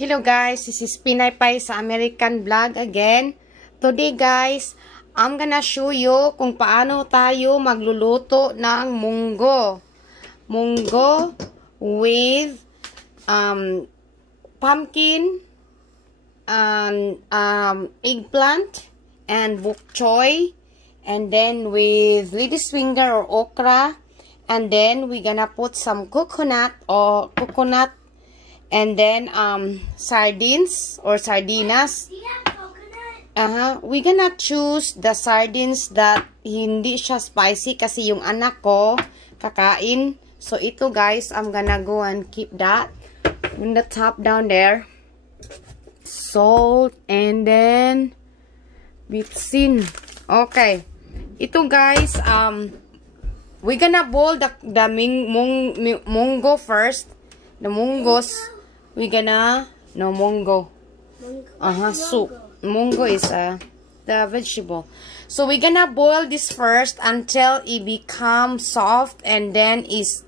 Hello guys, this is Pinay Pai sa American Vlog again. Today guys, I'm gonna show you kung paano tayo magluluto ng munggo. Munggo with pumpkin, eggplant, and bok choy. And then with lady's finger or okra. And then we're gonna put some coconut. And then, sardines or sardinas. Do you have coconut? We're gonna choose the sardines that hindi siya spicy kasi yung anak ko kakain. So, ito guys, I'm gonna go and keep that in the top down there. Salt and then bitsin. Okay. Ito guys, we're gonna boil the mungo first. The mungos. We're gonna mungo. Soup. Mungo is the vegetable. So we're gonna boil this first until it becomes soft and then is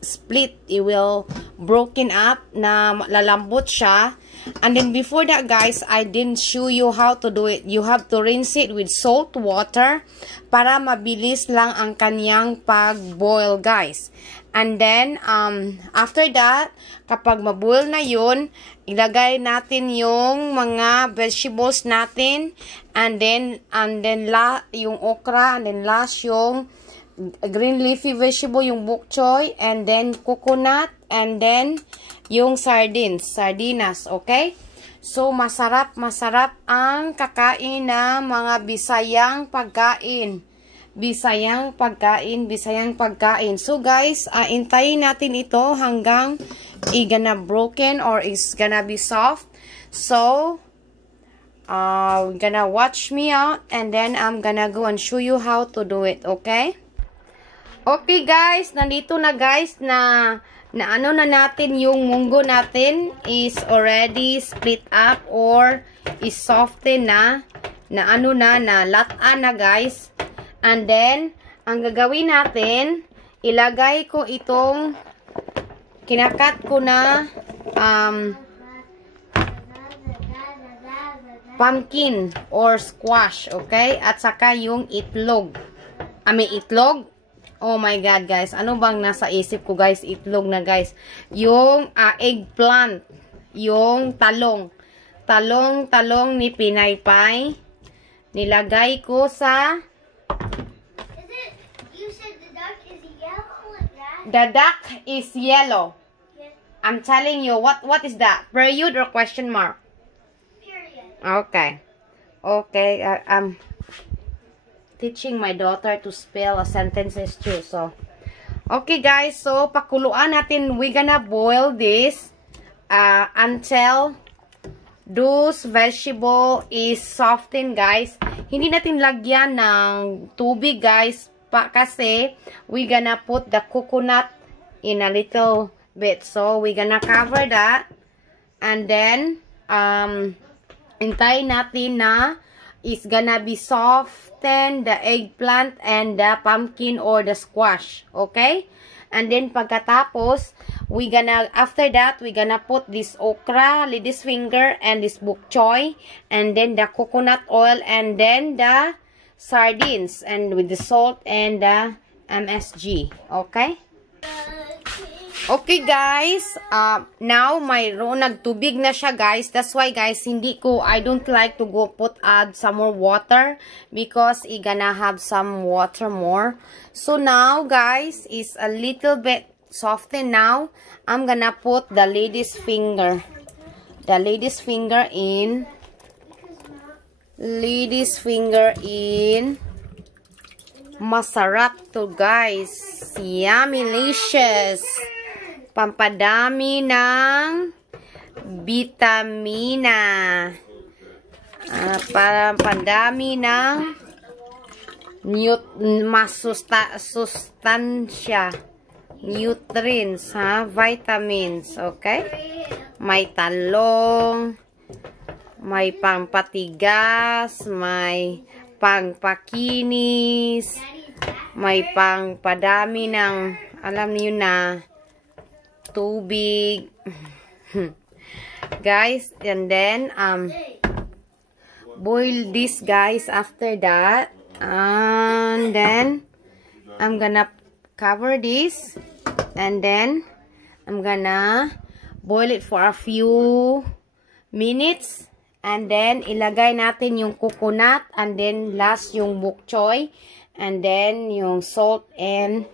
split. It will broken up na lalambot siya. And then before that guys, I didn't show you how to do it. You have to rinse it with salt water para mabilis lang ang kanyang pag-boil guys. And then, after that, kapag maboil na yun, ilagay natin yung mga vegetables natin. And then yung okra. And then last yung green leafy vegetable, yung bok choy. And then coconut. And then yung sardinas. Okay? So, masarap ang kakain na mga Bisayang pagkain. Bisayang pagkain. So guys, intayin natin ito hanggang gonna broken or is gonna be soft. So, we're gonna watch me out and then I'm gonna go and show you how to do it, okay? Okay guys, nandito na guys na ano na natin yung munggo natin is already split up or is softened na lataan na guys. And then, ang gagawin natin, ilagay ko itong kinakat ko na pumpkin or squash, okay? At saka yung itlog. Itlog? Oh my God, guys. Ano bang nasa isip ko, guys? Itlog na, guys. Yung eggplant. Yung talong. Talong ni Pinay Pai. Nilagay ko sa... The duck is yellow. Yes. I'm telling you, what is that? Period or question mark? Period. Okay. Okay, I'm teaching my daughter to spell a sentences too. So, okay guys, so pakuluan natin. We're gonna boil this until those vegetable is softened guys. Hindi natin lagyan ng tubig guys. Kasi we gonna put the coconut in a little bit. So we gonna cover that and then hintayin natin na is gonna be softened the eggplant and the pumpkin or the squash, okay? And then pagkatapos after that we gonna put this okra, lady's finger, and this bok choy, and then the coconut oil, and then the sardines and with the salt and the MSG. Okay? Okay guys, now nagtubig na siya guys. That's why guys, I don't like to add some more water because it's gonna have some water more. So now guys, it's a little bit softened now. I'm gonna put the lady's finger. The lady's finger in. Masarap to guys. Yummylicious. Pampadami ng vitamina. Pampadami ng sustansya. Nutrients, vitamins, okay? May talong, may pangpatigas, may pangpakinis, may pangpadami ng, alam niyo na, tubig. guys, and then boil this, guys, after that. And then I'm gonna cover this, and then I'm gonna boil it for a few minutes, and then ilagay natin yung coconut, and then last yung bok choy, and then yung salt and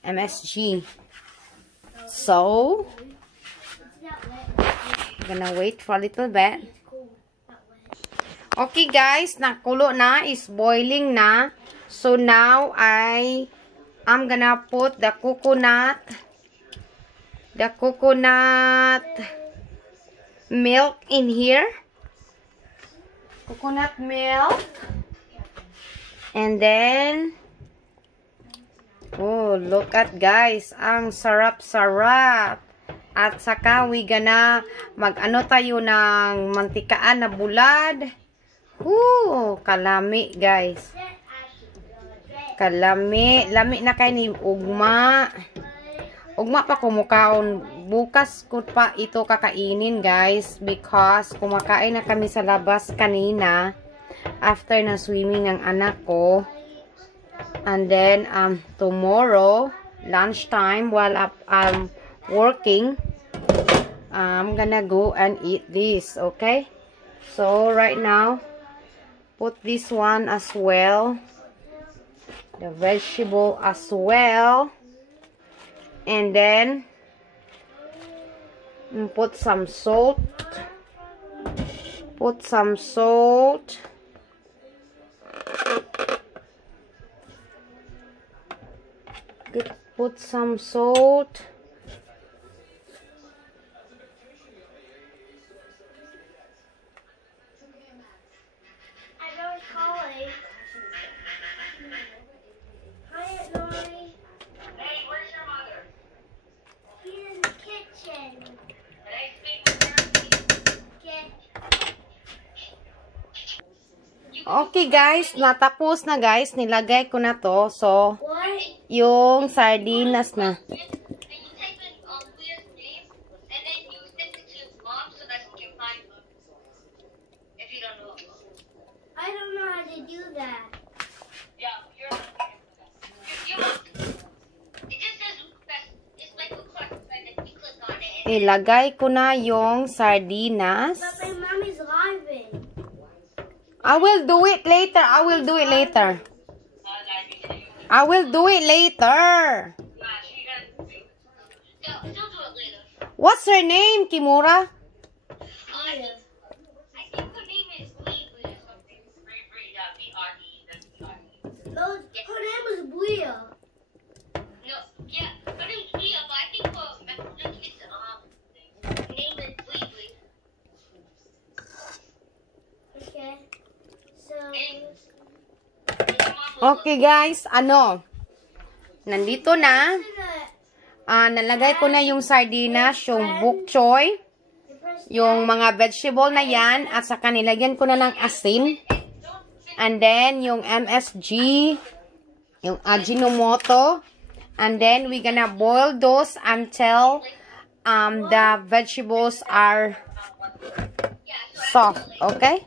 MSG. So I'm gonna wait for a little bit. Okay guys, nakulo na, is boiling na. So now I'm gonna put the coconut milk in here. Coconut milk. And then, oh, look at guys, ang sarap-sarap. At saka we gonna mag-ano tayo ng mantikaan na bulad. Kalami guys. Kalami. Lami na kayo ni ugma. Ugma pa kumukaon. Bukas ko pa ito kakainin guys. Because kumakain na kami sa labas kanina. After na swimming ng anak ko. And then tomorrow, lunchtime, while I'm working, I'm gonna go and eat this. Okay? So right now, put this one as well. The vegetable as well. And then put some salt. Put some salt. Put some salt. Okay guys, natapos na guys. Nilagay ko na to. So, yung sardinas na. I don't know how to do that. Ilagay ko na yung sardinas. But my mommy's live. I will do it later. I will do it later. I will do it later. What's her name, Kimura? I think her name is Blee or something. No, her name is Blia. No, yeah, her name is Blia, but I think her name is Blee. Okay. Okay guys, nandito na. Nalagay ko na yung sardinas, yung bok choy, yung mga vegetable na yan, at saka nilagyan ko na ng asin. And then yung MSG, yung Ajinomoto. And then we gonna boil those until the vegetables are soft, okay?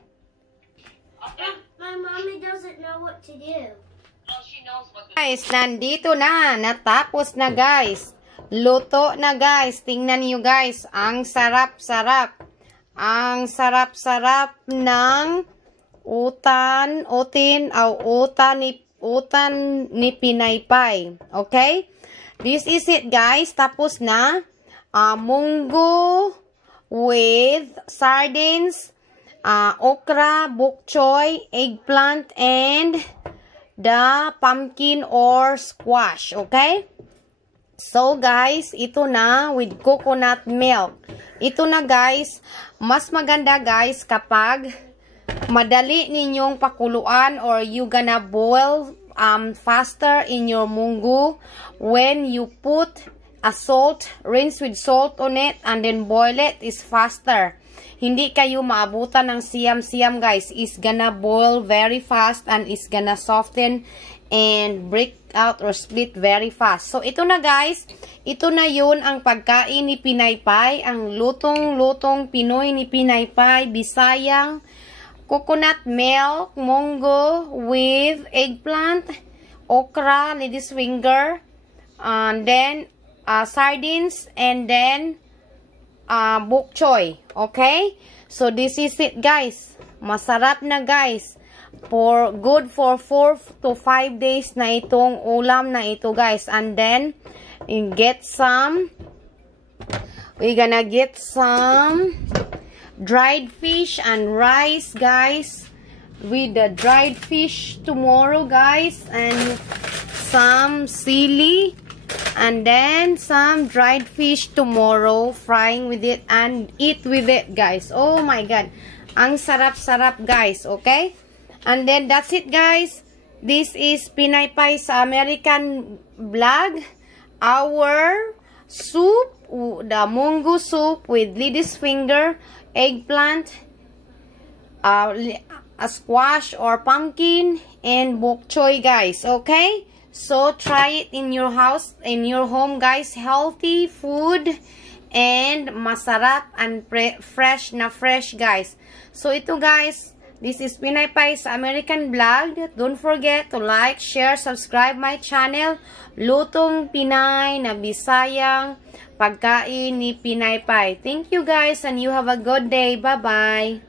My mommy doesn't know what to do. Guys, nandito na. Natapos na guys. Luto na guys. Tingnan niyo guys. Ang sarap-sarap. Ang sarap-sarap ng utan ni pinaypay. Okay? This is it guys. Tapos na. Munggo with sardines, okra, bok choy, eggplant, and the pumpkin or squash. Okay? So guys, ito na with coconut milk. Ito na guys, mas maganda guys kapag madali ninyong pakuluan or you gonna boil faster in your munggo when you put a salt, rinse with salt on it and then boil it is faster. Hindi kayo maabutan ng siyam-siyam guys. It's gonna boil very fast and it's gonna soften and break out or split very fast. So, ito na guys. Ito na yun ang pagkain ni Pinaypay. Ang lutong-lutong Pinoy ni Pinaypay. Bisayang coconut milk, munggo with eggplant, okra, lady's finger, and then sardines, and then bok choy. Okay? So, this is it guys. Masarap na guys. Good for 4 to 5 days na itong ulam na ito guys. And then, we're gonna get some dried fish and rice guys, with the dried fish tomorrow guys, and some sili, and then some dried fish tomorrow, frying with it and eat with it guys. Oh my god, ang sarap-sarap guys. Okay, and then that's it guys. This is Pinaypay sa American vlog. Our soup, the munggo soup with lady's finger, eggplant, a squash or pumpkin, and bok choy guys. Okay, so try it in your house, in your home guys. Healthy food and masarap and fresh na fresh guys. So ito guys, this is Pinaypay sa American vlog. Don't forget to like, share, subscribe my channel. Lutong Pinay na Bisayang pagkain ni Pinaypay. Thank you guys and you have a good day. Bye-bye.